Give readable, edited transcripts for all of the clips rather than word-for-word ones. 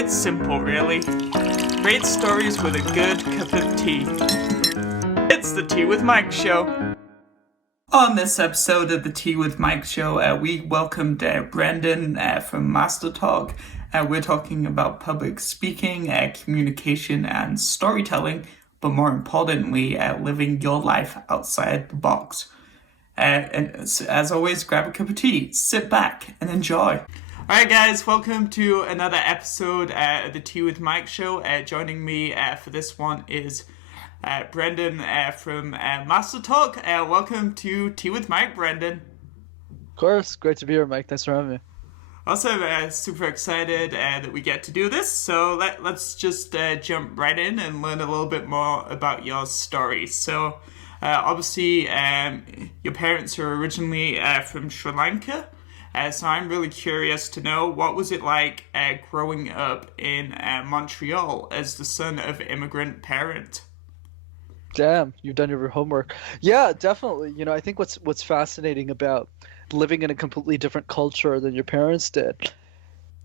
It's simple, really. Great stories with a good cup of tea. It's the Tea with Mike show. On this episode of the Tea with Mike show, we welcomed Brenden from Master Talk. We're talking about public speaking, communication, and storytelling, but more importantly, living your life outside the box. And as always, grab a cup of tea, sit back, and enjoy. Alright guys, welcome to another episode of the Tea with Mike show. Joining me for this one is Brenden from Master Talk. Welcome to Tea with Mike, Brenden. Of course, great to be here, Mike. Thanks for having me. Also, super excited that we get to do this. So let's just jump right in and learn a little bit more about your story. So obviously, your parents are originally from Sri Lanka. So I'm really curious to know, what was it like growing up in Montreal as the son of immigrant parent? Damn, you've done your homework. Yeah, definitely. I think what's fascinating about living in a completely different culture than your parents did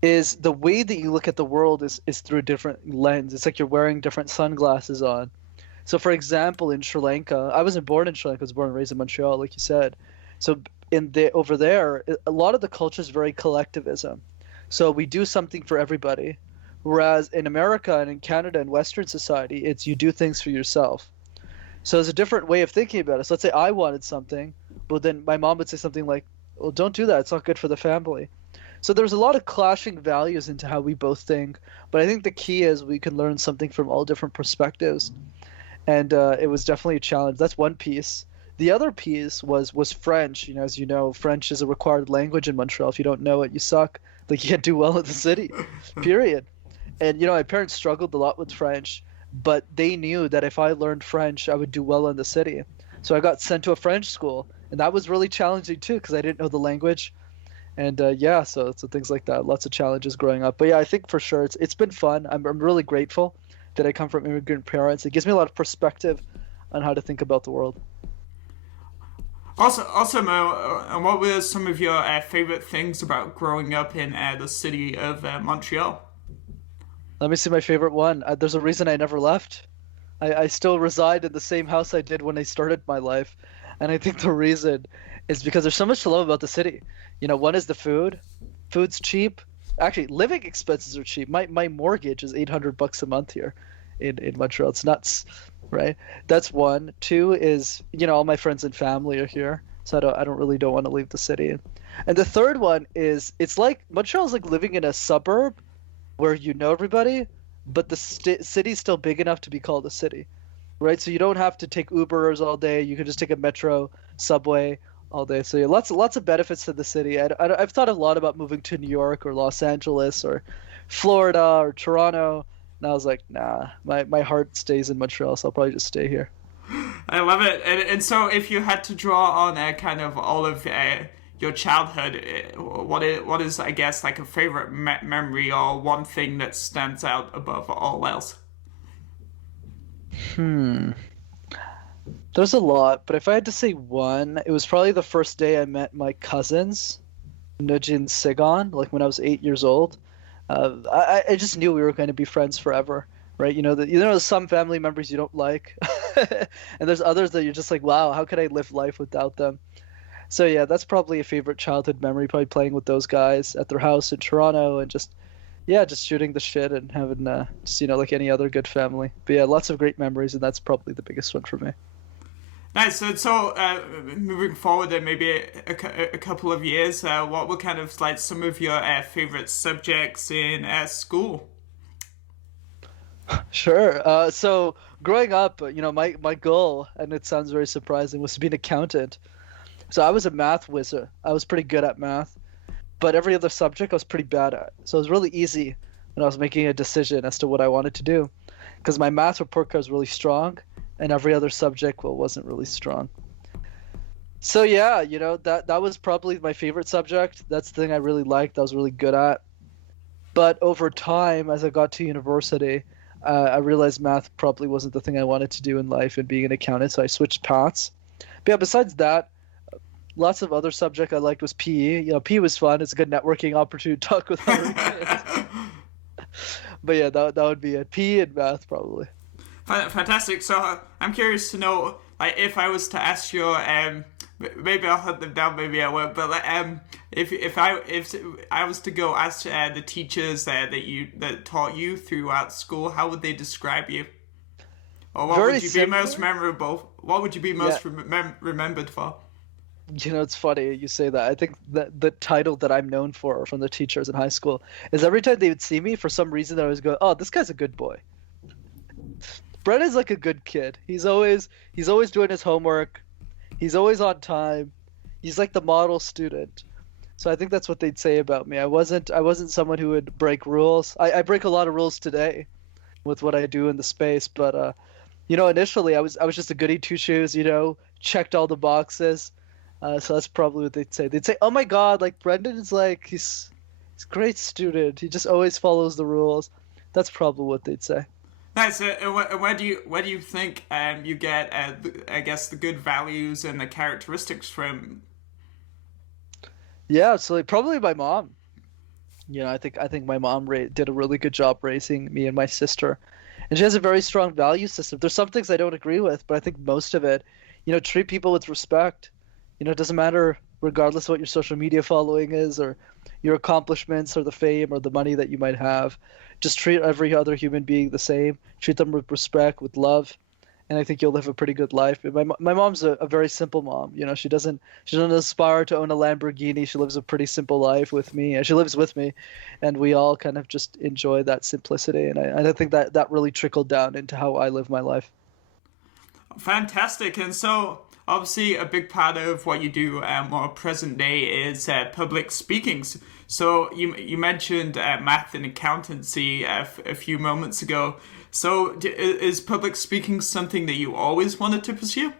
is the way that you look at the world is through a different lens. It's like you're wearing different sunglasses on. So, for example, in Sri Lanka, I wasn't born in Sri Lanka. I was born and raised in Montreal, like you said. So over there, a lot of the culture is very collectivism. So we do something for everybody. Whereas in America and in Canada and Western society, it's you do things for yourself. So there's a different way of thinking about it. So let's say I wanted something, but then my mom would say something like, well, don't do that. It's not good for the family. So there's a lot of clashing values into how we both think. But I think the key is we can learn something from all different perspectives. And it was definitely a challenge. That's one piece. The other piece was French. As you know, French is a required language in Montreal. If you don't know it, you suck. Like, you can't do well in the city, period. And, my parents struggled a lot with French, but they knew that if I learned French, I would do well in the city. So I got sent to a French school, and that was really challenging too because I didn't know the language. And so things like that, lots of challenges growing up. But yeah, I think for sure it's been fun. I'm really grateful that I come from immigrant parents. It gives me a lot of perspective on how to think about the world. Also, Mo, what were some of your favorite things about growing up in the city of Montreal? Let me see my favorite one. There's a reason I never left. I still reside in the same house I did when I started my life. And I think the reason is because there's so much to love about the city. One is the food. Food's cheap. Actually, living expenses are cheap. My mortgage is $800 a month here in Montreal. It's nuts. Right, that's one. Two is all my friends and family are here, so I don't want to leave the city. And the third one is it's like Montreal's like living in a suburb where you know everybody, but the city's still big enough to be called a city, right? So you don't have to take Ubers all day. You can just take a metro, subway all day. So yeah, lots of benefits to the city. I've thought a lot about moving to New York or Los Angeles or Florida or Toronto. And I was like, nah, my heart stays in Montreal, so I'll probably just stay here. I love it. And so if you had to draw on kind of all of your childhood, what is, I guess, like a favorite memory or one thing that stands out above all else? There's a lot, but if I had to say one, it was probably the first day I met my cousins, Nuji and Sigon, like when I was 8 years old. I just knew we were going to be friends forever, right? There's some family members you don't like, and there's others that you're just like, wow, how could I live life without them? So yeah, that's probably a favorite childhood memory, probably playing with those guys at their house in Toronto and just shooting the shit and having like any other good family. But yeah, lots of great memories, and that's probably the biggest one for me. Nice. So moving forward, maybe a couple of years, what were kind of like some of your favorite subjects in school? Sure. So growing up, my goal, and it sounds very surprising, was to be an accountant. So I was a math wizard. I was pretty good at math, but every other subject I was pretty bad at. So it was really easy when I was making a decision as to what I wanted to do, because my math report card was really strong, and every other subject wasn't really strong. So yeah, that was probably my favorite subject. That's the thing I really liked. I was really good at. But over time, as I got to university, I realized math probably wasn't the thing I wanted to do in life and being an accountant, so I switched paths. But yeah, besides that, lots of other subject I liked was PE. PE was fun. It's a good networking opportunity to talk with other kids. But yeah, that would be it. P and math probably. Fantastic. So I'm curious to know, like, if I was to ask your maybe I'll hunt them down, maybe I won't. But like, if I was to go ask the teachers that taught you throughout school, how would they describe you? Or what Very would you be similar. most memorable? What would you be Yeah, most remembered for? it's funny you say that. I think that the title that I'm known for from the teachers in high school is every time they would see me, for some reason, I always go, "Oh, this guy's a good boy." Brendan's like a good kid. He's always doing his homework. He's always on time. He's like the model student. So I think that's what they'd say about me. I wasn't someone who would break rules. I break a lot of rules today with what I do in the space, but initially I was just a goody two shoes, checked all the boxes. So that's probably what they'd say. They'd say, "Oh my God, like Brendan is like he's a great student. He just always follows the rules." That's probably what they'd say. Nice. Where do you think you get I guess the good values and the characteristics from? Yeah, so like, probably my mom. I think my mom did a really good job raising me and my sister, and she has a very strong value system. There's some things I don't agree with, but I think most of it, treat people with respect. It doesn't matter regardless of what your social media following is or your accomplishments or the fame or the money that you might have. Just treat every other human being the same. Treat them with respect, with love, and I think you'll live a pretty good life. My mom's a very simple mom. She doesn't aspire to own a Lamborghini. She lives a pretty simple life with me, and she lives with me, and we all kind of just enjoy that simplicity. And I think that really trickled down into how I live my life. Fantastic. And so, obviously, a big part of what you do more present day is public speaking. So, you mentioned math and accountancy a few moments ago. So, is public speaking something that you always wanted to pursue?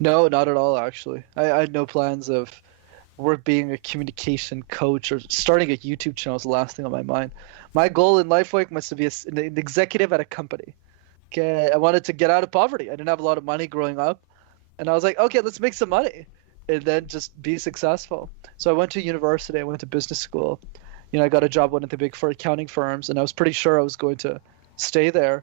No, not at all, actually. I had no plans of work being a communication coach or starting a YouTube channel is the last thing on my mind. My goal in life, like, was to be an executive at a company. Okay, I wanted to get out of poverty. I didn't have a lot of money growing up, and I was like, okay, let's make some money, and then just be successful. So I went to university. I went to business school. I got a job at one of the big four accounting firms, and I was pretty sure I was going to stay there.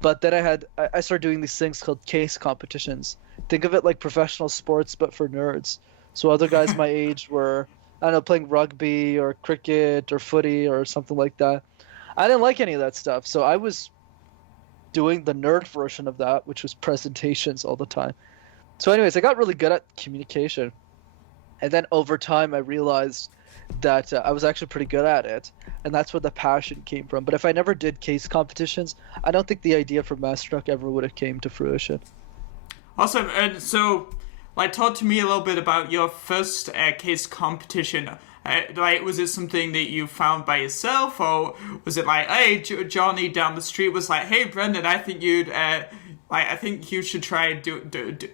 But then I started doing these things called case competitions. Think of it like professional sports, but for nerds. So other guys my age were, I don't know, playing rugby or cricket or footy or something like that. I didn't like any of that stuff. So I was doing the nerd version of that, which was presentations all the time. So anyways, I got really good at communication. And then over time, I realized that I was actually pretty good at it. And that's where the passion came from. But if I never did case competitions, I don't think the idea for Mastruck ever would have came to fruition. Awesome. And so, like, talk to me a little bit about your first case competition. Like, was it something that you found by yourself, or was it like, hey, Johnny down the street was like, hey, Brendan, I think I think you should try and do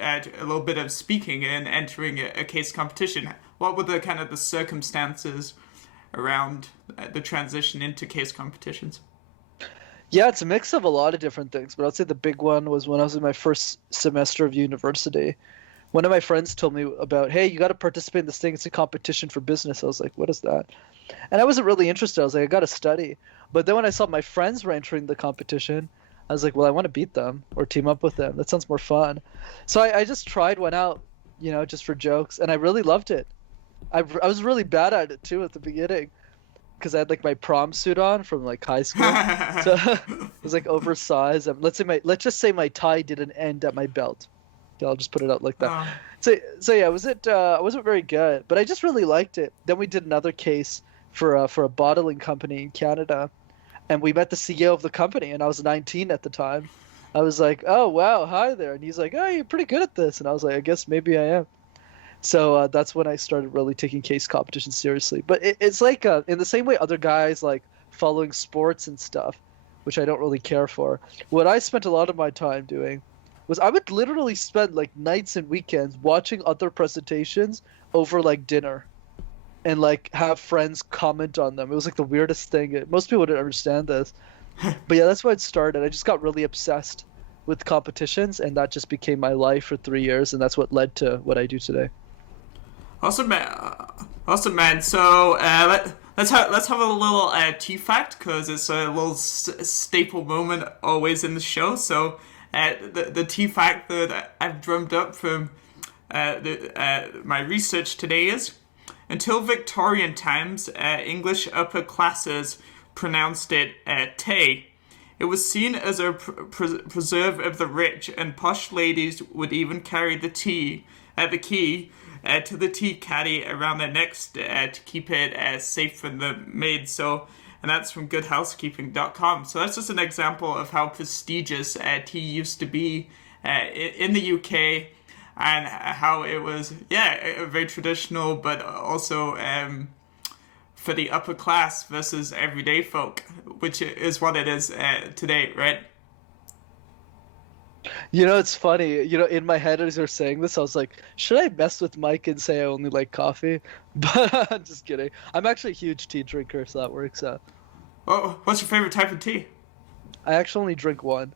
a little bit of speaking and entering a case competition. What were the kind of the circumstances around the transition into case competitions? Yeah, it's a mix of a lot of different things, but I'd say the big one was when I was in my first semester of university. One of my friends told me about, hey, you got to participate in this thing. It's a competition for business. I was like, what is that? And I wasn't really interested. I was like, I got to study. But then when I saw my friends were entering the competition, I was like, well, I want to beat them or team up with them. That sounds more fun. So I just tried one out, just for jokes, and I really loved it. I was really bad at it too at the beginning because I had like my prom suit on from like high school, so it was like oversized. Let's just say my tie didn't end at my belt. Okay, I'll just put it out like that. Oh. So yeah, I wasn't very good, but I just really liked it. Then we did another case for a bottling company in Canada, and we met the CEO of the company, and I was 19 at the time. I was like, oh wow, hi there, and he's like, oh, you're pretty good at this, and I was like, I guess maybe I am. So that's when I started really taking case competitions seriously. But it's like in the same way other guys like following sports and stuff, which I don't really care for. What I spent a lot of my time doing was I would literally spend like nights and weekends watching other presentations over like dinner and like have friends comment on them. It was like the weirdest thing. Most people wouldn't understand this. But yeah, that's why it started. I just got really obsessed with competitions, and that just became my life for 3 years, and that's what led to what I do today. Awesome, man. Awesome, man. So let's have a little tea fact, because it's a little staple moment always in the show. So the tea fact that I've drummed up from my research today is: until Victorian times, English upper classes pronounced it tay. It was seen as a preserve of the rich, and posh ladies would even carry the key to the tea caddy around their necks to keep it safe from the maid. So, and that's from goodhousekeeping.com. So that's just an example of how prestigious tea used to be in the UK, and how it was, very traditional, but also for the upper class versus everyday folk, which is what it is today, right? It's funny. In my head as you're saying this, I was like, should I mess with Mike and say I only like coffee? But I'm just kidding. I'm actually a huge tea drinker, so that works out. Oh, what's your favorite type of tea? I actually only drink one,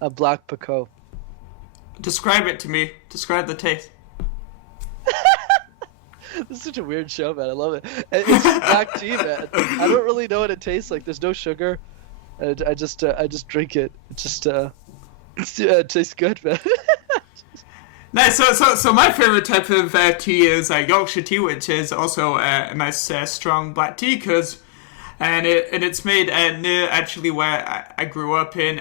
a black Paco. Describe it to me. Describe the taste. This is such a weird show, man. I love it. It's black tea, man. I don't really know what it tastes like. There's no sugar. I just drink it. It tastes good, man. Nice. So my favorite type of tea is Yorkshire tea, which is also a nice strong black tea, and it's made near actually where I grew up in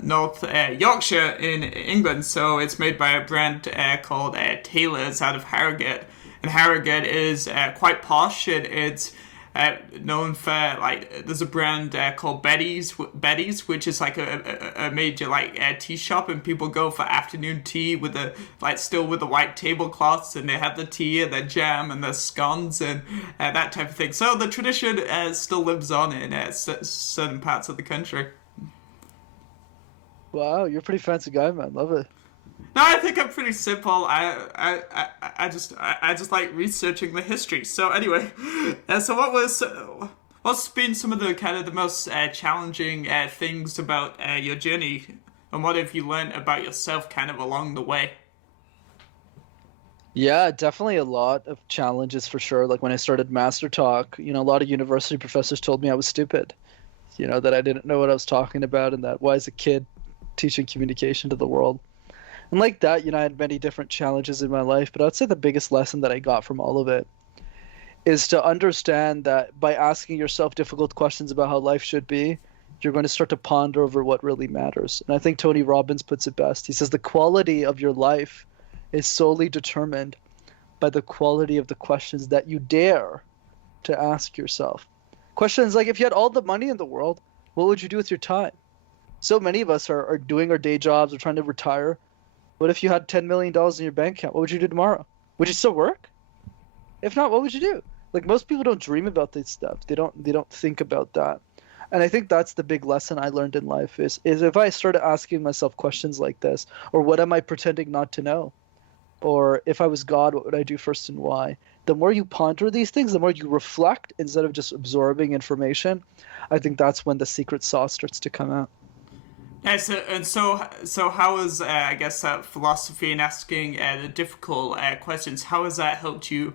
North Yorkshire in England. So it's made by a brand called Taylor's out of Harrogate, and Harrogate is quite posh. It's known for, there's a brand called Betty's, which is like a major tea shop, and people go for afternoon tea with still with the white tablecloths, and they have the tea and the jam and the scones and that type of thing. So the tradition still lives on in certain parts of the country. Wow, you're a pretty fancy guy, man. Love it. No, I think I'm pretty simple. I just like researching the history. So anyway, so what's been some of the most challenging things about your journey, and what have you learned about yourself kind of along the way? Yeah, definitely a lot of challenges for sure. Like when I started Master Talk, a lot of university professors told me I was stupid, that I didn't know what I was talking about, and that why is a kid teaching communication to the world? And like that, I had many different challenges in my life, but I'd say the biggest lesson that I got from all of it is to understand that by asking yourself difficult questions about how life should be, you're going to start to ponder over what really matters. And I think Tony Robbins puts it best. He says the quality of your life is solely determined by the quality of the questions that you dare to ask yourself. Questions like, if you had all the money in the world, what would you do with your time? So many of us are doing our day jobs or trying to retire. What if you had $10 million in your bank account? What would you do tomorrow? Would you still work? If not, what would you do? Like, most people don't dream about this stuff. They don't think about that. And I think that's the big lesson I learned in life is if I started asking myself questions like this, or what am I pretending not to know? Or if I was God, what would I do first and why? The more you ponder these things, the more you reflect instead of just absorbing information, I think that's when the secret sauce starts to come out. Yeah, so how has philosophy and asking the difficult questions, how has that helped you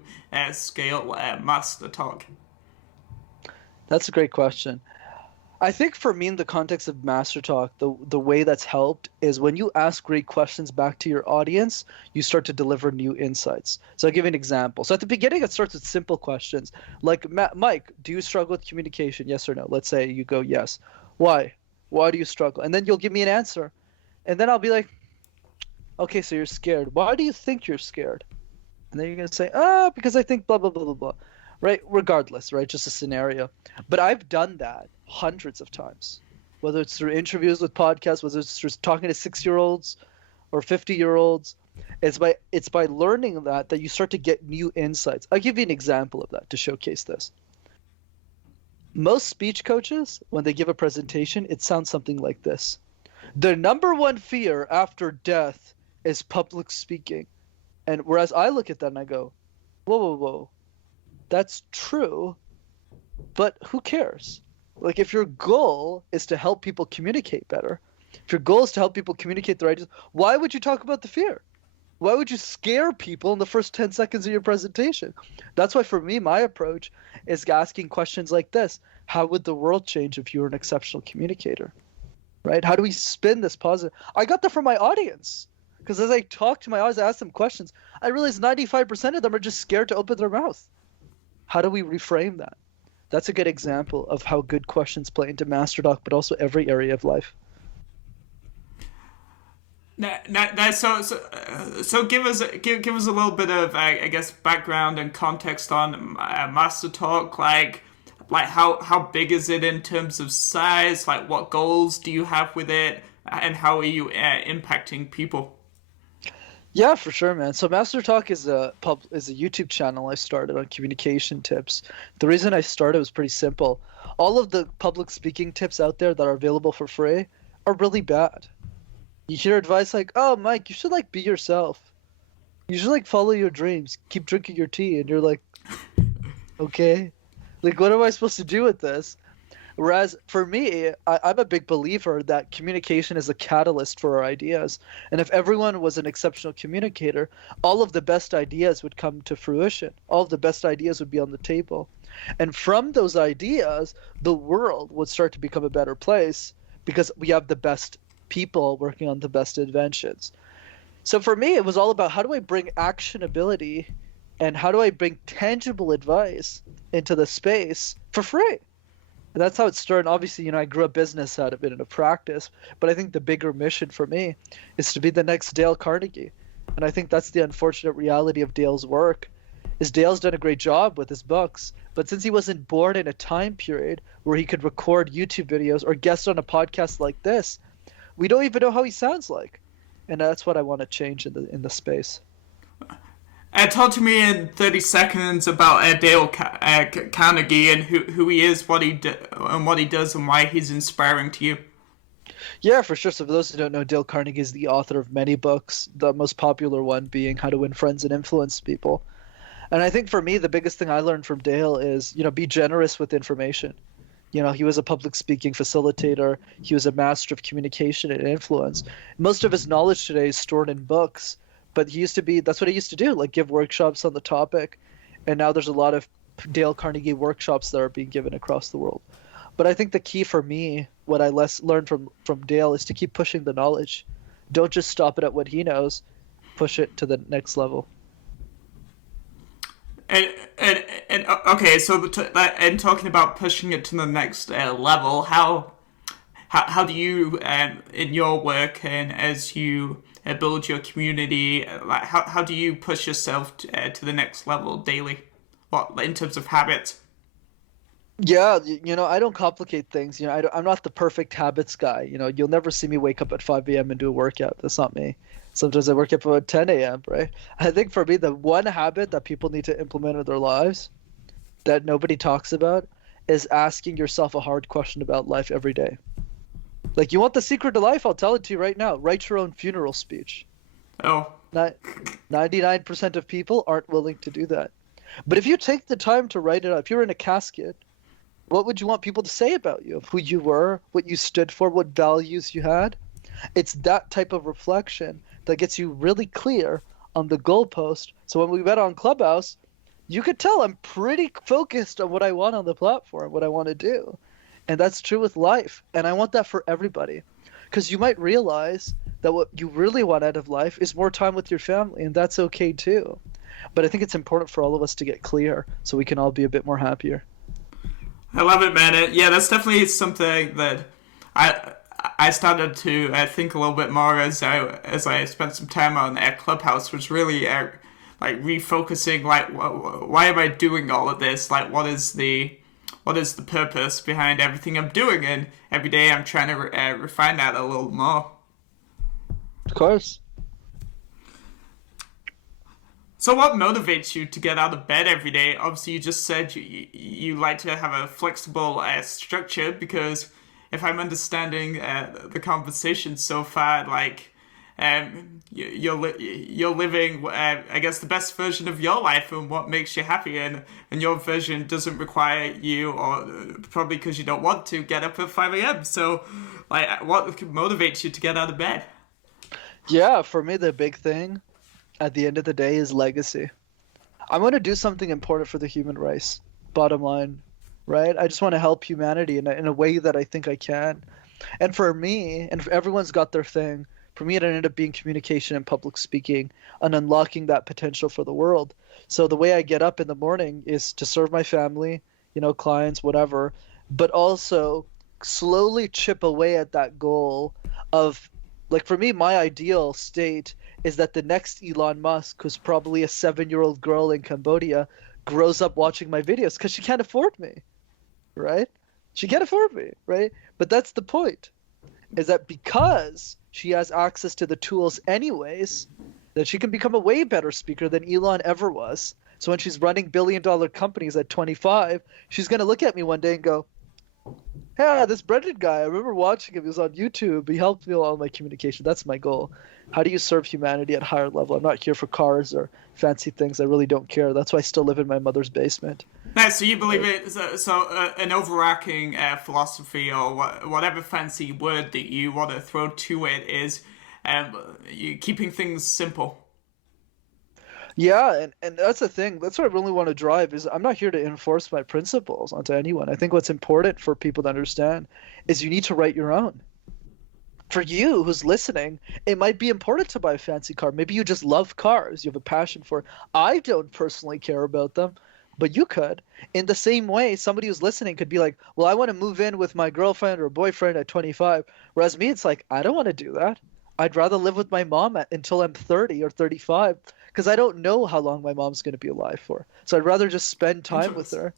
scale Master Talk? That's a great question. I think for me, in the context of Master Talk, the way that's helped is when you ask great questions back to your audience, you start to deliver new insights. So I'll give you an example. So at the beginning, it starts with simple questions like, Mike, do you struggle with communication? Yes or no? Let's say you go, yes. Why? Why do you struggle? And then you'll give me an answer. And then I'll be like, okay, so you're scared. Why do you think you're scared? And then you're going to say, because I think blah, blah, blah, blah, blah. Right? Regardless, right? Just a scenario. But I've done that hundreds of times, whether it's through interviews with podcasts, whether it's through talking to 6-year-olds or 50-year-olds. It's by learning that you start to get new insights. I'll give you an example of that to showcase this. Most speech coaches, when they give a presentation, it sounds something like this. The number one fear after death is public speaking. And whereas I look at that and I go, whoa. That's true, but who cares? Like, if your goal is to help people communicate better, if your goal is to help people communicate their ideas, why would you talk about the fear? Why would you scare people in the first 10 seconds of your presentation? That's why for me, my approach is asking questions like this. How would the world change if you were an exceptional communicator? Right? How do we spin this positive? I got that from my audience. Because as I talk to my audience, I ask them questions, I realize 95% of them are just scared to open their mouth. How do we reframe that? That's a good example of how good questions play into Master Doc, but also every area of life. So give us a little bit of I guess background and context on Master Talk, like how big is it in terms of size, like what goals do you have with it, and how are you impacting people? Yeah, for sure, man. So Master Talk is a YouTube channel I started on communication tips. The reason I started was pretty simple. All of the public speaking tips out there that are available for free are really bad. You hear advice like, "Oh, Mike, you should like be yourself. You should like follow your dreams. Keep drinking your tea." And you're like, "Okay, like what am I supposed to do with this?" Whereas for me, I'm a big believer that communication is a catalyst for our ideas. And if everyone was an exceptional communicator, all of the best ideas would come to fruition. All of the best ideas would be on the table. And from those ideas, the world would start to become a better place because we have the best people working on the best inventions. So for me, it was all about how do I bring actionability and how do I bring tangible advice into the space for free? And that's how it started. Obviously, I grew a business out of it and a practice, but I think the bigger mission for me is to be the next Dale Carnegie. And I think that's the unfortunate reality of Dale's work, is Dale's done a great job with his books, but since he wasn't born in a time period where he could record YouTube videos or guest on a podcast like this, we don't even know how he sounds like. And that's what I want to change in the space. Talk to me in 30 seconds about Dale Carnegie and who he is, what he does, and why he's inspiring to you. Yeah, for sure. So for those who don't know, Dale Carnegie is the author of many books, the most popular one being How to Win Friends and Influence People. And I think for me, the biggest thing I learned from Dale is, be generous with information. He was a public speaking facilitator. He was a master of communication and influence. Most of his knowledge today is stored in books. But that's what he used to do, like give workshops on the topic. And now there's a lot of Dale Carnegie workshops that are being given across the world. But I think the key for me, what I learned from Dale, is to keep pushing the knowledge. Don't just stop it at what he knows. Push it to the next level. And okay, so and talking about pushing it to the next level, how do you in your work and as you build your community, like how do you push yourself to the next level daily? What in terms of habits? Yeah, I don't complicate things. I'm not the perfect habits guy. You'll never see me wake up at 5 a.m. and do a workout. That's not me. Sometimes I wake up about 10 a.m., right? I think for me, the one habit that people need to implement in their lives that nobody talks about is asking yourself a hard question about life every day. Like, you want the secret to life? I'll tell it to you right now. Write your own funeral speech. Oh. 99% of people aren't willing to do that. But if you take the time to write it out, if you're in a casket, what would you want people to say about you? Who you were, what you stood for, what values you had? It's that type of reflection that gets you really clear on the goalpost. So when we met on Clubhouse, you could tell I'm pretty focused on what I want on the platform, what I want to do. And that's true with life. And I want that for everybody. Because you might realize that what you really want out of life is more time with your family, and that's okay too. But I think it's important for all of us to get clear so we can all be a bit more happier. I love it, man. Yeah, that's definitely something that I started to think a little bit more as I spent some time on Clubhouse, was really like refocusing, like why am I doing all of this? Like what is the purpose behind everything I'm doing? And every day I'm trying to refine that a little more. Of course. So what motivates you to get out of bed every day? Obviously, you just said you like to have a flexible structure, because if I'm understanding the conversation so far, like you're living, I guess, the best version of your life and what makes you happy, and your version doesn't require you, or probably because you don't want to, get up at 5 a.m. So, like, what motivates you to get out of bed? Yeah, for me, the big thing, at the end of the day is legacy. I want to do something important for the human race, bottom line, right? I just want to help humanity in a way that I think I can. And for me, and for everyone's got their thing, for me, it ended up being communication and public speaking and unlocking that potential for the world. So the way I get up in the morning is to serve my family, clients, whatever, but also slowly chip away at that goal of, like, for me, my ideal state is that the next Elon Musk, who's probably a 7-year-old girl in Cambodia, grows up watching my videos because she can't afford me, right? She can't afford me, right? But that's the point, is that because she has access to the tools anyways, that she can become a way better speaker than Elon ever was. So when she's running billion-dollar companies at 25, she's going to look at me one day and go, "Yeah, this Brenden guy, I remember watching him. He was on YouTube. He helped me with all my communication." That's my goal. How do you serve humanity at a higher level? I'm not here for cars or fancy things. I really don't care. That's why I still live in my mother's basement. Nice. So you believe it? An overarching philosophy, or whatever fancy word that you want to throw to it, is you keeping things simple. Yeah, and that's the thing. That's what I really want to drive is I'm not here to enforce my principles onto anyone. I think what's important for people to understand is you need to write your own. For you who's listening, it might be important to buy a fancy car. Maybe you just love cars. You have a passion for it. I don't personally care about them, but you could. In the same way, somebody who's listening could be like, "Well, I want to move in with my girlfriend or boyfriend at 25." Whereas me, it's like, I don't want to do that. I'd rather live with my mom until I'm 30 or 35 because I don't know how long my mom's going to be alive for. So I'd rather just spend time with her,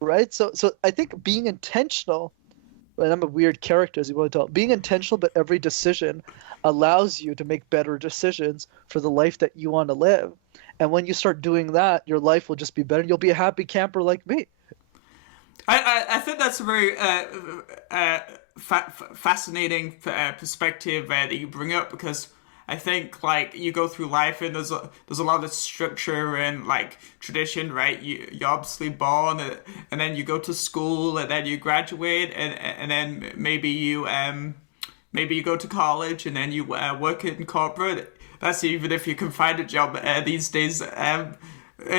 right? So I think being intentional, and I'm a weird character, as you want to tell, being intentional about every decision allows you to make better decisions for the life that you want to live. And when you start doing that, your life will just be better. You'll be a happy camper like me. I think that's a very fascinating perspective that you bring up, because I think, like, you go through life and there's a lot of structure and, like, tradition, right? You're obviously born, and then you go to school, and then you graduate, and then maybe you go to college, and then you work in corporate. That's even if you can find a job these days. And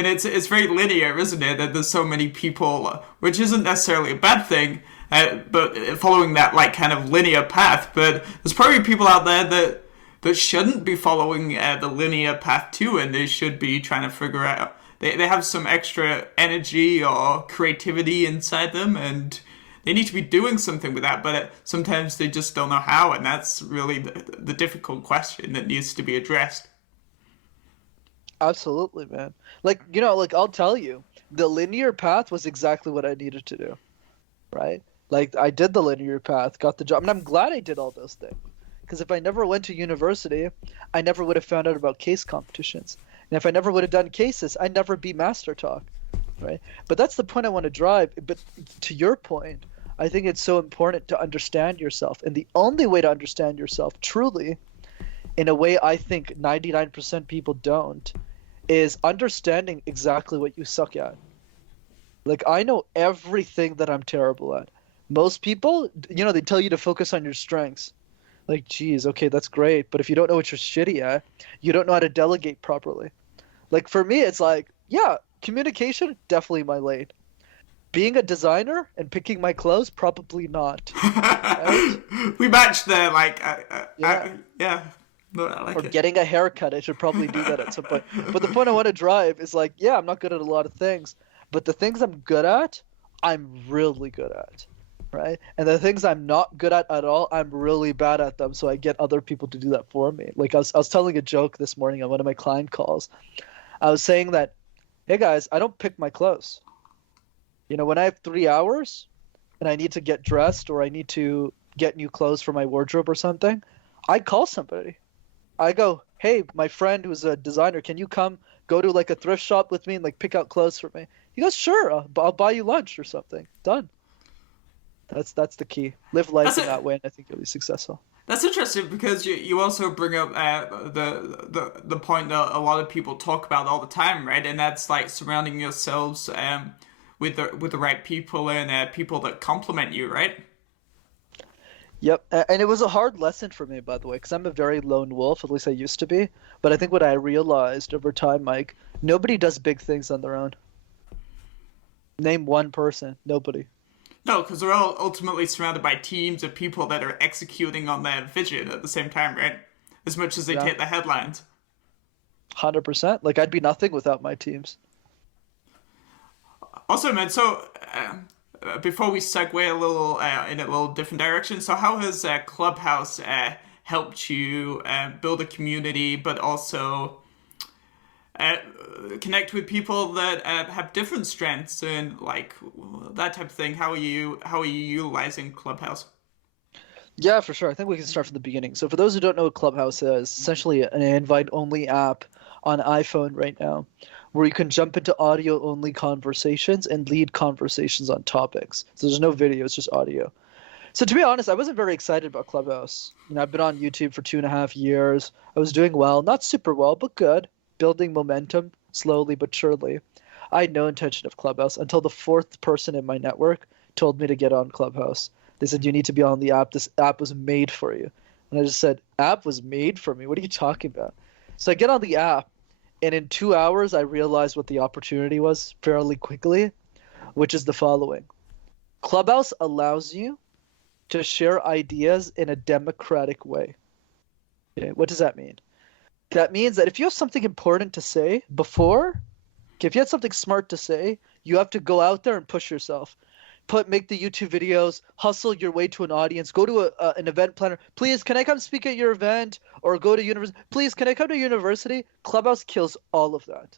it's very linear, isn't it? That there's so many people, which isn't necessarily a bad thing, but following that, like, kind of linear path. But there's probably people out there that shouldn't be following the linear path too, and they should be trying to figure out. They have some extra energy or creativity inside them, and they need to be doing something with that, but sometimes they just don't know how, and that's really the difficult question that needs to be addressed. Absolutely, man. Like I'll tell you, the linear path was exactly what I needed to do, right? Like, I did the linear path, got the job, and I'm glad I did all those things. Because if I never went to university, I never would have found out about case competitions. And if I never would have done cases, I'd never be Master Talk, right? But that's the point I want to drive. But to your point, I think it's so important to understand yourself. And the only way to understand yourself truly, in a way I think 99% people don't, is understanding exactly what you suck at. Like, I know everything that I'm terrible at. Most people, they tell you to focus on your strengths. Like, geez, okay, that's great. But if you don't know what you're shitty at, you don't know how to delegate properly. Like, for me, it's like, yeah, communication, definitely my lane. Being a designer and picking my clothes, probably not. Right? We matched there, like, yeah. No, I like or it. Getting a haircut, I should probably do that at some point. But the point I want to drive is like, yeah, I'm not good at a lot of things, but the things I'm good at, I'm really good at, right? And the things I'm not good at all, I'm really bad at them, so I get other people to do that for me. Like, I was telling a joke this morning on one of my client calls. I was saying that, hey guys, I don't pick my clothes. When I have 3 hours and I need to get dressed or I need to get new clothes for my wardrobe or something, I call somebody. I go, hey, my friend who's a designer, can you come go to, like, a thrift shop with me and, like, pick out clothes for me? He goes, sure, I'll buy you lunch or something. Done. That's the key. Live life in that way, and I think you'll be successful. That's interesting, because you also bring up the point that a lot of people talk about all the time, right? And that's, like, surrounding yourselves with the right people and people that complement you, right? Yep, and it was a hard lesson for me, by the way, because I'm a very lone wolf, at least I used to be. But I think what I realized over time, Mike, nobody does big things on their own. Name one person, nobody. No, because they're all ultimately surrounded by teams of people that are executing on their vision at the same time, right? As much as they Yeah, take the headlines. 100%. Like I'd be nothing without my teams. Also, man, so before we segue a little in a little different direction, so how has Clubhouse helped you build a community, but also uh, connect with people that have different strengths and like that type of thing? How are you utilizing Clubhouse? Yeah, for sure. I think we can start from the beginning. So for those who don't know what Clubhouse is, essentially an invite-only app on iPhone right now, where you can jump into audio-only conversations and lead conversations on topics. So there's no video, it's just audio. So to be honest, I wasn't very excited about Clubhouse. I've been on YouTube for 2.5 years. I was doing well, not super well, but good, building momentum slowly but surely. I had no intention of Clubhouse until the fourth person in my network told me to get on Clubhouse. They said, you need to be on the app. This app was made for you. And I just said, app was made for me? What are you talking about? So I get on the app, and in 2 hours, I realized what the opportunity was fairly quickly, which is the following. Clubhouse allows you to share ideas in a democratic way. Okay, what does that mean? That means that if you have something important to say before, okay, if you had something smart to say, you have to go out there and push yourself. Make the YouTube videos, hustle your way to an audience, go to an event planner. Please, can I come speak at your event? Or go to university. Please, can I come to university? Clubhouse kills all of that.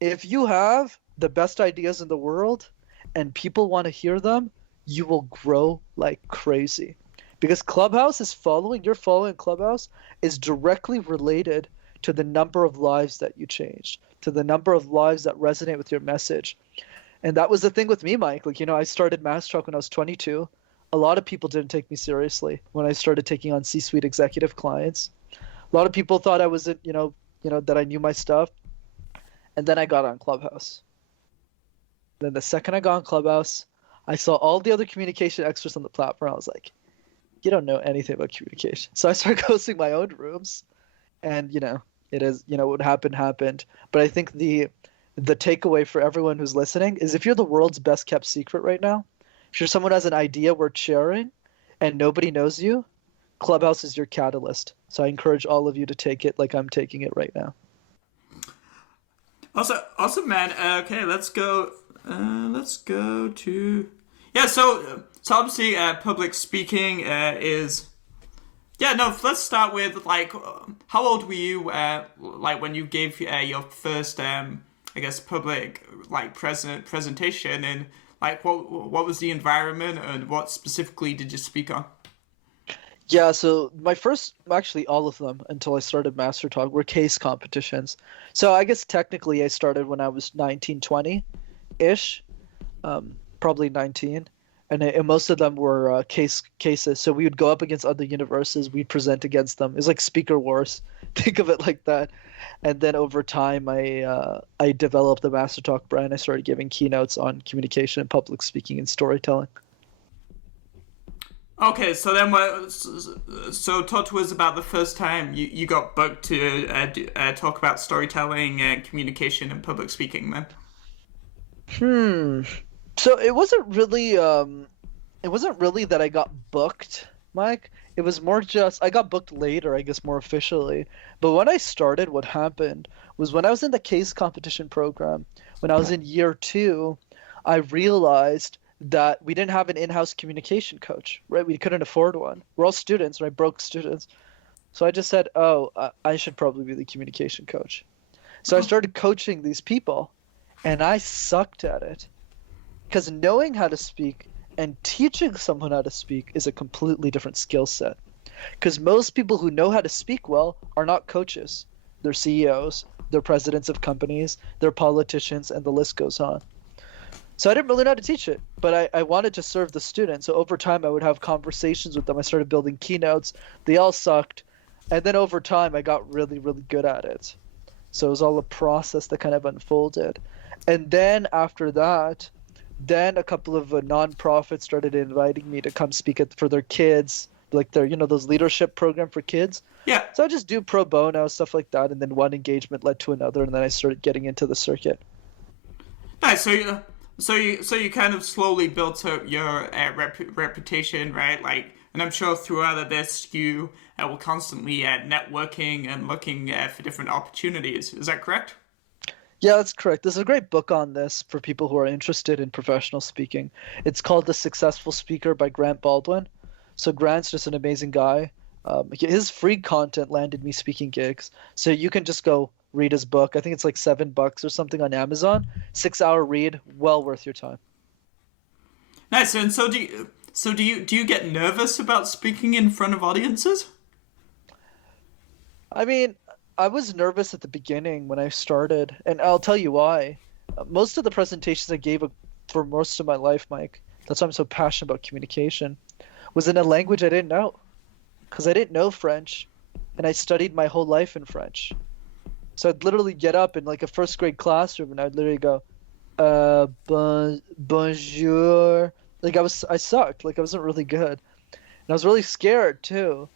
If you have the best ideas in the world and people want to hear them, you will grow like crazy. Because you're following Clubhouse is directly related to the number of lives that you changed, to the number of lives that resonate with your message. And that was the thing with me, Mike. I started Mass Talk when I was 22. A lot of people didn't take me seriously when I started taking on C-suite executive clients. A lot of people thought I wasn't, that I knew my stuff. And then I got on Clubhouse. Then the second I got on Clubhouse, I saw all the other communication experts on the platform. I was like, you don't know anything about communication. So I started hosting my own rooms. And, it is, what happened. But I think the takeaway for everyone who's listening is if you're the world's best kept secret right now, if you're someone who has an idea worth sharing and nobody knows you, Clubhouse is your catalyst. So I encourage all of you to take it like I'm taking it right now. Also, awesome, man. Okay, let's go. Let's go to yeah. So obviously, public speaking is yeah. No, let's start with like, how old were you like when you gave your first I guess public like presentation, and like what was the environment and what specifically did you speak on? Yeah, so my first, actually all of them until I started Master Talk were case competitions. So I guess technically I started when I was 19, 20-ish, probably 19. And most of them were cases. So we would go up against other universes, we'd present against them. It was like speaker wars. Think of it like that. And then over time, I developed the Master Talk brand. I started giving keynotes on communication and public speaking and storytelling. Okay, so then so talk to us about the first time you got booked to talk about storytelling and communication and public speaking then. So it wasn't really that I got booked, Mike. It was more just I got booked later, I guess more officially. But when I started, what happened was when I was in the case competition program, when I was in year 2, I realized that we didn't have an in-house communication coach, right? We couldn't afford one. We're all students, right? Broke students. So I just said, I should probably be the communication coach. So I started coaching these people, and I sucked at it. Because knowing how to speak and teaching someone how to speak is a completely different skill set. Because most people who know how to speak well are not coaches. They're CEOs, they're presidents of companies, they're politicians, and the list goes on. So I didn't really know how to teach it, but I wanted to serve the students. So over time, I would have conversations with them. I started building keynotes. They all sucked. And then over time, I got really, really good at it. So it was all a process that kind of unfolded. And then after that, then a couple of nonprofits started inviting me to come speak for their kids, like their, those leadership program for kids. Yeah. So I just do pro bono, stuff like that, and then one engagement led to another, and then I started getting into the circuit. Nice. So you kind of slowly built up your reputation, right? Like, and I'm sure throughout of this you were constantly networking and looking for different opportunities. Is that correct? Yeah, that's correct. There's a great book on this for people who are interested in professional speaking. It's called The Successful Speaker by Grant Baldwin. So Grant's just an amazing guy. His free content landed me speaking gigs. So you can just go read his book. I think it's like $7 or something on Amazon. 6-hour read, well worth your time. Nice. And so do you get nervous about speaking in front of audiences? I mean, I was nervous at the beginning when I started, and I'll tell you why. Most of the presentations I gave for most of my life, Mike, that's why I'm so passionate about communication, was in a language I didn't know. Because I didn't know French, and I studied my whole life in French. So I'd literally get up in like a first grade classroom, and I'd literally go, bonjour. Like I sucked. Like I wasn't really good. And I was really scared too.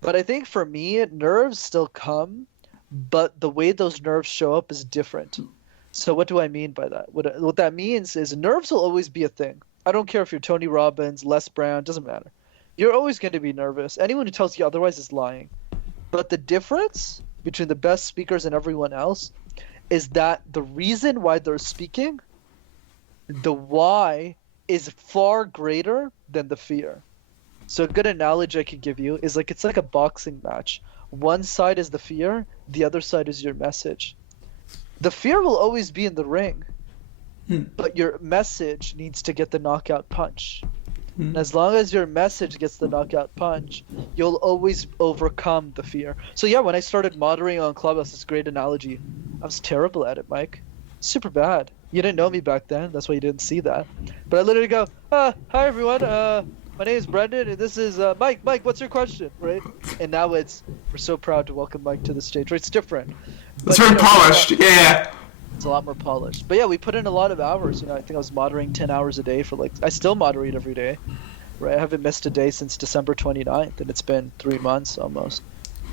But I think for me, nerves still come, but the way those nerves show up is different. So what do I mean by that? What that means is nerves will always be a thing. I don't care if you're Tony Robbins, Les Brown, doesn't matter. You're always going to be nervous. Anyone who tells you otherwise is lying. But the difference between the best speakers and everyone else is that the reason why they're speaking, the why, is far greater than the fear. So a good analogy I could give you is like it's like a boxing match. One side is the fear, the other side is your message. The fear will always be in the ring, but your message needs to get the knockout punch. And as long as your message gets the knockout punch, you'll always overcome the fear. So yeah, when I started moderating on Clubhouse, it's a great analogy. I was terrible at it, Mike. Super bad. You didn't know me back then, that's why you didn't see that. But I literally go, hi everyone, my name is Brendan, and this is Mike. Mike, what's your question, right? And now we're so proud to welcome Mike to the stage. Right? It's different. It's very polished, yeah. It's a lot more polished. But yeah, we put in a lot of hours. I think I was moderating 10 hours a day for I still moderate every day, right? I haven't missed a day since December 29th, and it's been 3 months almost,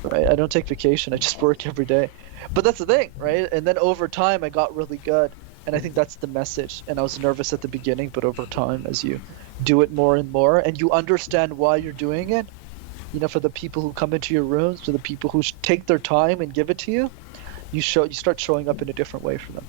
right? I don't take vacation. I just work every day. But that's the thing, right? And then over time, I got really good. And I think that's the message. And I was nervous at the beginning, but over time, as you do it more and more, and you understand why you're doing it, for the people who come into your rooms, to the people who take their time and give it to you, you start showing up in a different way for them.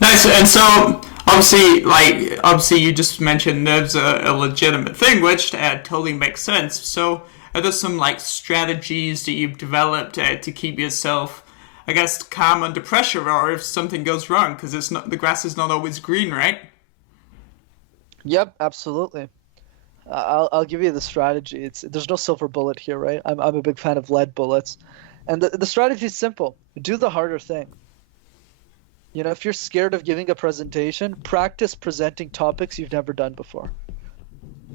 Nice. And so obviously you just mentioned nerves are a legitimate thing, which totally makes sense. So are there some strategies that you've developed to keep yourself, I guess, calm under pressure, or if something goes wrong, because the grass is not always green, right? Yep, absolutely. I'll give you the strategy. There's no silver bullet here, right? I'm a big fan of lead bullets, and the strategy is simple. Do the harder thing. If you're scared of giving a presentation, practice presenting topics you've never done before.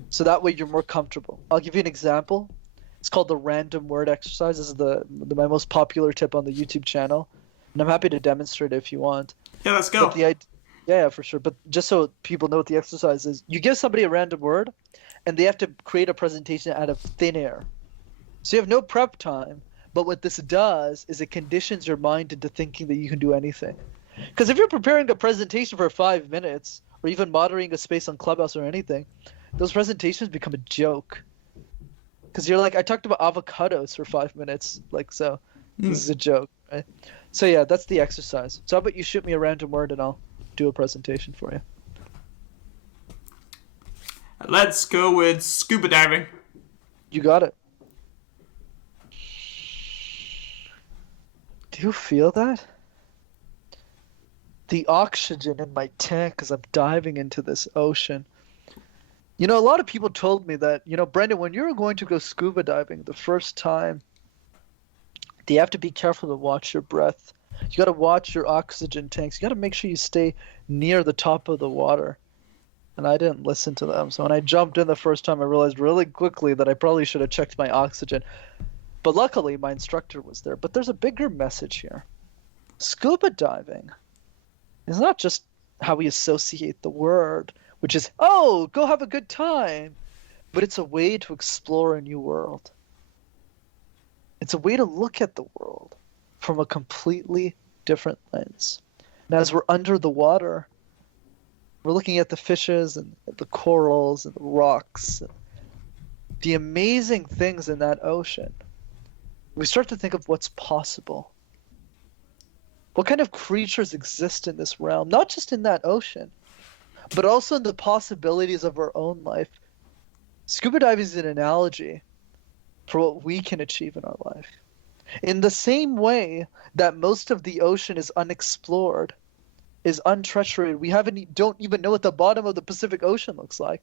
So that way you're more comfortable. I'll give you an example. It's called the random word exercise. This is my most popular tip on the YouTube channel, and I'm happy to demonstrate it if you want. Yeah, let's go. Yeah, for sure. But just so people know what the exercise is, you give somebody a random word, and they have to create a presentation out of thin air. So you have no prep time, but what this does is it conditions your mind into thinking that you can do anything. Because if you're preparing a presentation for 5 minutes, or even moderating a space on Clubhouse or anything, those presentations become a joke. Because you're like, I talked about avocados for 5 minutes, so this is a joke, right? So yeah, that's the exercise. So how about you shoot me a random word and I'll do a presentation for you. Let's go with scuba diving. You got it. Do you feel that? The oxygen in my tank as I'm diving into this ocean. A lot of people told me that, Brendan, when you're going to go scuba diving the first time, you have to be careful to watch your breath. You got to watch your oxygen tanks. You got to make sure you stay near the top of the water. And I didn't listen to them. So when I jumped in the first time, I realized really quickly that I probably should have checked my oxygen. But luckily, my instructor was there. But there's a bigger message here. Scuba diving is not just how we associate the word, which is, oh, go have a good time. but it's a way to explore a new world. It's a way to look at the world from a completely different lens. And as we're under the water, we're looking at the fishes and the corals and the rocks, and the amazing things in that ocean. We start to think of what's possible. What kind of creatures exist in this realm, not just in that ocean, but also in the possibilities of our own life. Scuba diving is an analogy for what we can achieve in our life. In the same way that most of the ocean is unexplored, is untreasured, don't even know what the bottom of the Pacific Ocean looks like.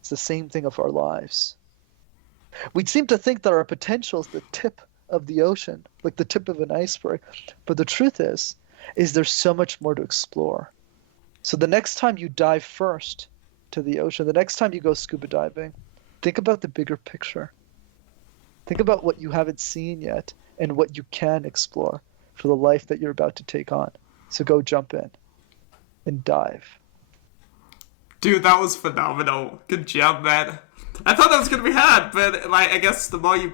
It's the same thing of our lives. We seem to think that our potential is the tip of the ocean, like the tip of an iceberg. But the truth is there's so much more to explore. So the next time you dive first to the ocean, the next time you go scuba diving, think about the bigger picture. Think about what you haven't seen yet and what you can explore for the life that you're about to take on. So go jump in and dive. Dude, that was phenomenal. Good job, man. I thought that was gonna be hard, but like I guess the more you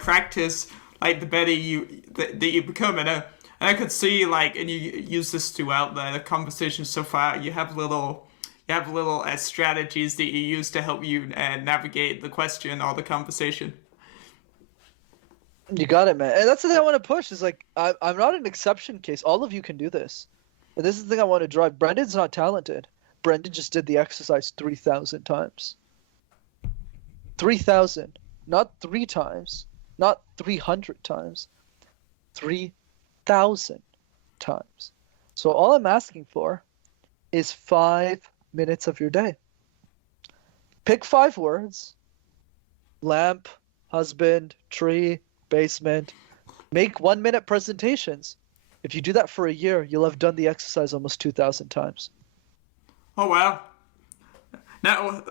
practice, like the better that you become. And I could see like, and you use this throughout the conversation so far. You have little strategies that you use to help you navigate the question or the conversation. You got it, man. And that's the thing I want to push is like, I'm not an exception case. All of you can do this. And this is the thing I want to drive. Brendan's not talented. Brendan just did the exercise 3,000 times. 3,000. Not 3 times. Not 300 times. 3,000 times. So all I'm asking for is 5 minutes of your day. Pick 5 words. Lamp, husband, tree, basement. Make 1-minute presentations. If you do that for a year, you'll have done the exercise almost 2,000 times. Oh wow! Now,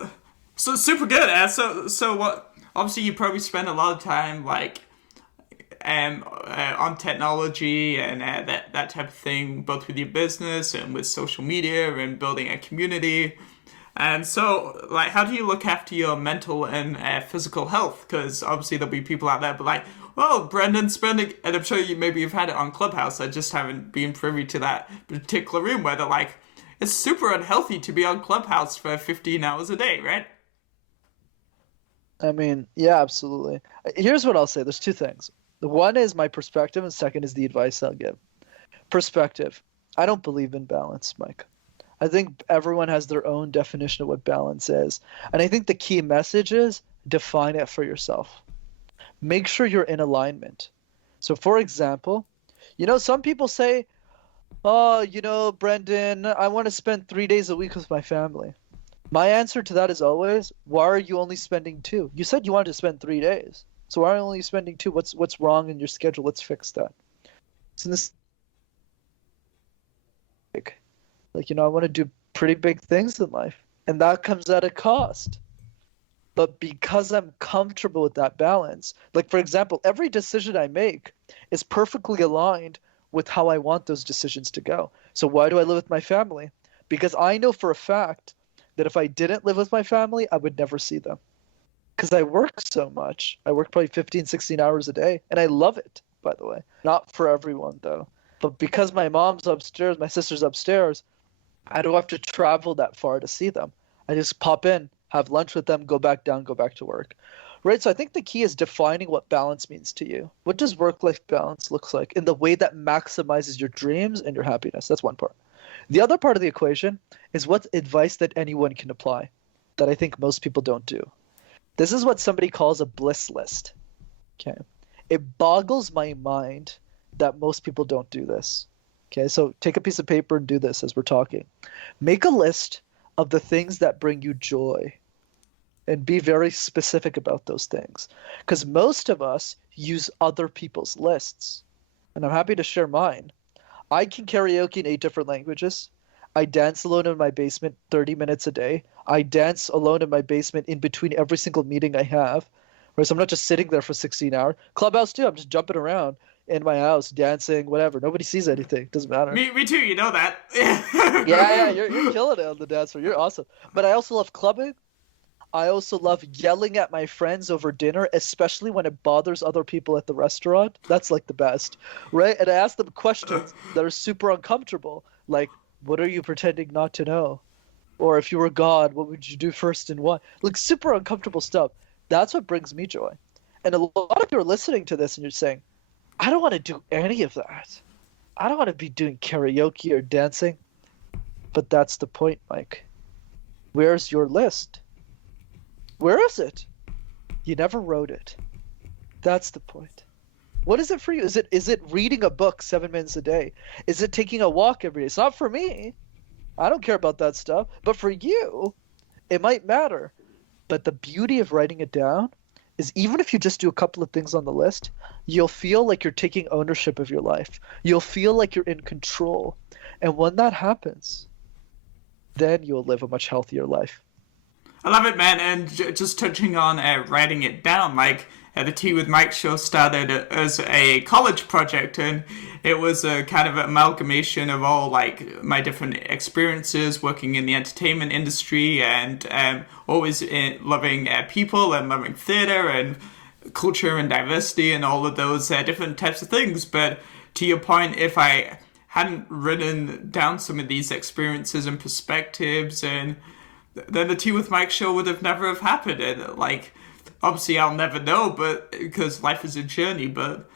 so super good. So what? Obviously, you probably spend a lot of time like on technology and that type of thing, both with your business and with social media and building a community. And so, like, how do you look after your mental and physical health? Because obviously there'll be people out there, but like, well, Brendan's spending, and I'm sure maybe you've had it on Clubhouse. I just haven't been privy to that particular room where they're like, it's super unhealthy to be on Clubhouse for 15 hours a day, right? I mean, yeah, absolutely. Here's what I'll say. There's 2 things. The one is my perspective, and second is the advice I'll give. Perspective. I don't believe in balance, Mike. I think everyone has their own definition of what balance is. And I think the key message is define it for yourself. Make sure you're in alignment. So, for example, some people say, oh, Brendan, I want to spend 3 days a week with my family. My answer to that is always, why are you only spending 2? You said you wanted to spend 3 days. So why are you only spending 2? What's wrong in your schedule? Let's fix that. So this, I want to do pretty big things in life. And that comes at a cost. But because I'm comfortable with that balance, like for example, every decision I make is perfectly aligned with how I want those decisions to go. So why do I live with my family? Because I know for a fact that if I didn't live with my family, I would never see them. Because I work so much. I work probably 15, 16 hours a day. And I love it, by the way. Not for everyone, though. But because my mom's upstairs, my sister's upstairs, I don't have to travel that far to see them. I just pop in, have lunch with them, go back down, go back to work. Right? So I think the key is defining what balance means to you. What does work-life balance look like in the way that maximizes your dreams and your happiness? That's one part. The other part of the equation is what advice that anyone can apply that I think most people don't do. This is what somebody calls a bliss list. Okay. It boggles my mind that most people don't do this. Okay, so take a piece of paper and do this as we're talking. Make a list of the things that bring you joy and be very specific about those things. Because most of us use other people's lists. And I'm happy to share mine. I can karaoke in 8 different languages. I dance alone in my basement 30 minutes a day. I dance alone in my basement in between every single meeting I have. Whereas I'm not just sitting there for 16 hours. Clubhouse too, I'm just jumping around in my house, dancing, whatever. Nobody sees anything. Doesn't matter. Me too, you know that. Yeah, you're killing it on the dance floor. You're awesome. But I also love clubbing. I also love yelling at my friends over dinner, especially when it bothers other people at the restaurant. That's like the best, right? And I ask them questions that are super uncomfortable, like, what are you pretending not to know? Or if you were God, what would you do first and why? Like super uncomfortable stuff. That's what brings me joy. And a lot of you are listening to this and you're saying, I don't want to do any of that. I don't want to be doing karaoke or dancing. But that's the point, Mike. Where's your list? Where is it? You never wrote it. That's the point. What is it for you? Is it reading a book 7 minutes a day? Is it taking a walk every day? It's not for me. I don't care about that stuff. But for you, it might matter. But the beauty of writing it down is even if you just do a couple of things on the list, you'll feel like you're taking ownership of your life. You'll feel like you're in control. And when that happens, then you'll live a much healthier life. I love it, man. And just touching on writing it down, like the Tea with Mike show started as a college project, and it was a kind of amalgamation of all like my different experiences working in the entertainment industry, and always loving people and loving theater and culture and diversity and all of those different types of things. But to your point, if I hadn't written down some of these experiences and perspectives, and then the Tea with Mike show would have never have happened. And like, obviously, I'll never know, but because life is a journey. But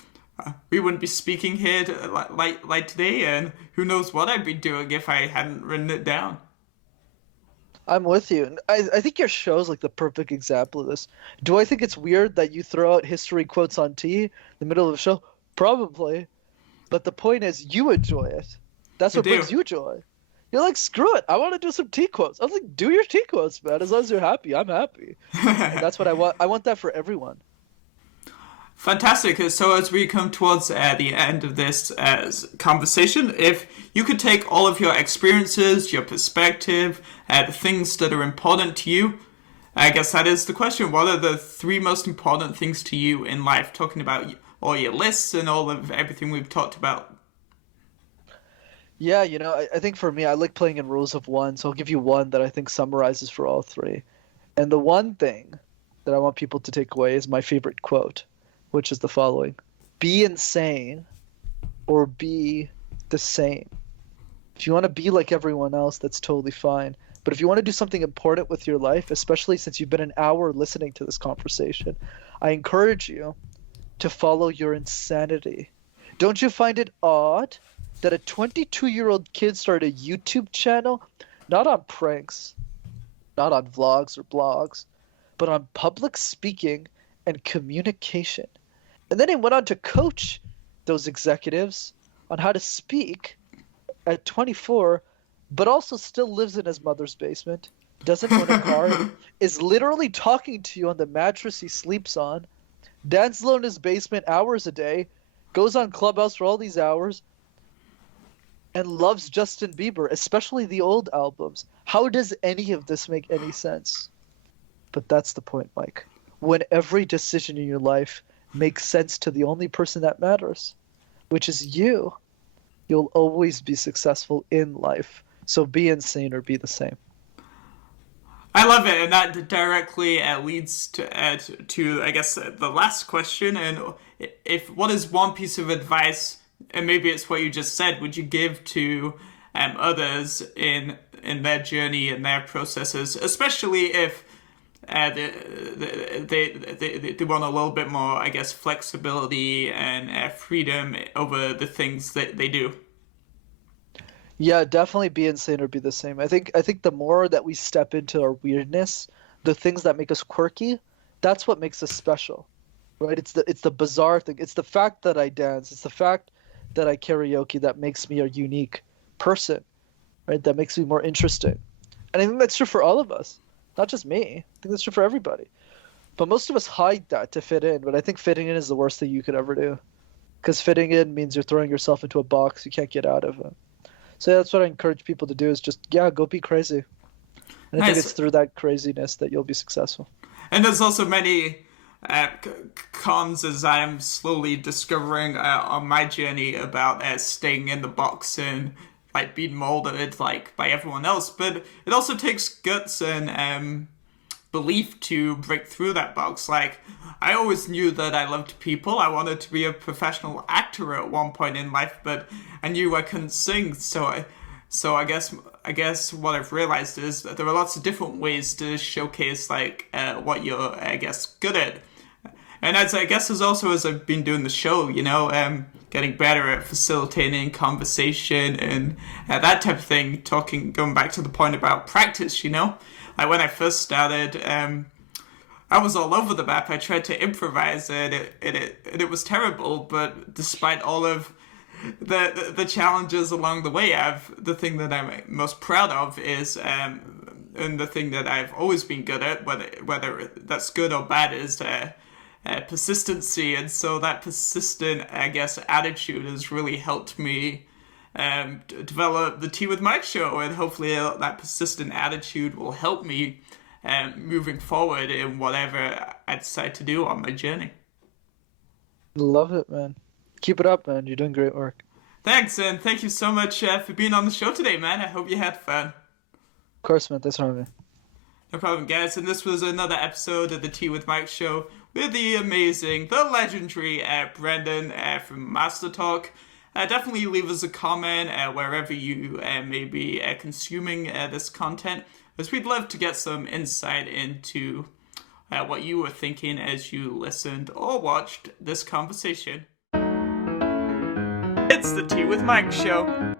we wouldn't be speaking here like today, and who knows what I'd be doing if I hadn't written it down. I'm with you. And I think your show is like the perfect example of this. Do I think it's weird that you throw out history quotes on tea in the middle of the show? Probably. But the point is, you enjoy it. That's what brings you joy. You're like, screw it. I want to do some tea quotes. I was like, do your tea quotes, man. As long as you're happy, I'm happy. And that's what I want. I want that for everyone. Fantastic. So as we come towards the end of this conversation, if you could take all of your experiences, your perspective, the things that are important to you, I guess that is the question. What are the 3 most important things to you in life? Talking about all your lists and all of everything we've talked about. Yeah, I think for me, I like playing in rules of one. So I'll give you one that I think summarizes for all 3. And the one thing that I want people to take away is my favorite quote, which is the following: be insane or be the same. If you want to be like everyone else, that's totally fine. But if you want to do something important with your life, especially since you've been an hour listening to this conversation, I encourage you to follow your insanity. Don't you find it odd that a 22-year-old kid started a YouTube channel, not on pranks, not on vlogs or blogs, but on public speaking and communication? And then he went on to coach those executives on how to speak at 24, but also still lives in his mother's basement, doesn't own a car, is literally talking to you on the mattress he sleeps on, dances alone in his basement hours a day, goes on Clubhouse for all these hours, and loves Justin Bieber, especially the old albums. How does any of this make any sense? But that's the point, Mike. When every decision in your life makes sense to the only person that matters, which is you, you'll always be successful in life. So be insane or be the same. I love it, and that directly leads to I guess, the last question. And what is one piece of advice, and maybe it's what you just said, would you give to others in their journey and their processes, especially if they want a little bit more, I guess, flexibility and freedom over the things that they do? Yeah, definitely be insane or be the same. I think the more that we step into our weirdness, the things that make us quirky, that's what makes us special, right? It's the bizarre thing. It's the fact that I dance. It's the fact that I karaoke that makes me a unique person, right? That makes me more interesting. And I think that's true for all of us, not just me. I think that's true for everybody. But most of us hide that to fit in. But I think fitting in is the worst thing you could ever do, because fitting in means you're throwing yourself into a box you can't get out of it. So yeah, that's what I encourage people to do, is just, go be crazy. And I think it's through that craziness that you'll be successful. And there's also many cons, as I'm slowly discovering on my journey, about staying in the box and being molded by everyone else. But it also takes guts and belief to break through that box. Like, I always knew that I loved people. I wanted to be a professional actor at one point in life, but I knew I couldn't sing. So I guess what I've realized is that there are lots of different ways to showcase like what you're, I guess, good at. And as also as I've been doing the show, getting better at facilitating conversation and that type of thing. Going back to the point about practice, like when I first started, I was all over the map. I tried to improvise it was terrible. But despite all of the challenges along the way, the thing that I'm most proud of is and the thing that I've always been good at, whether that's good or bad, is persistency. And so that persistent, I guess, attitude has really helped me develop the Tea with Mike show, and hopefully that persistent attitude will help me moving forward in whatever I decide to do on my journey. Love it, man. Keep it up, man. You're doing great work. Thanks, and thank you so much for being on the show today, man. I hope you had fun. Of course, man. Thanks for having me. No problem, guys. And this was another episode of the Tea with Mike show with the amazing, the legendary Brenden from Master Talk. Definitely leave us a comment wherever you may be consuming this content, as we'd love to get some insight into what you were thinking as you listened or watched this conversation. It's the Tea with Mike show.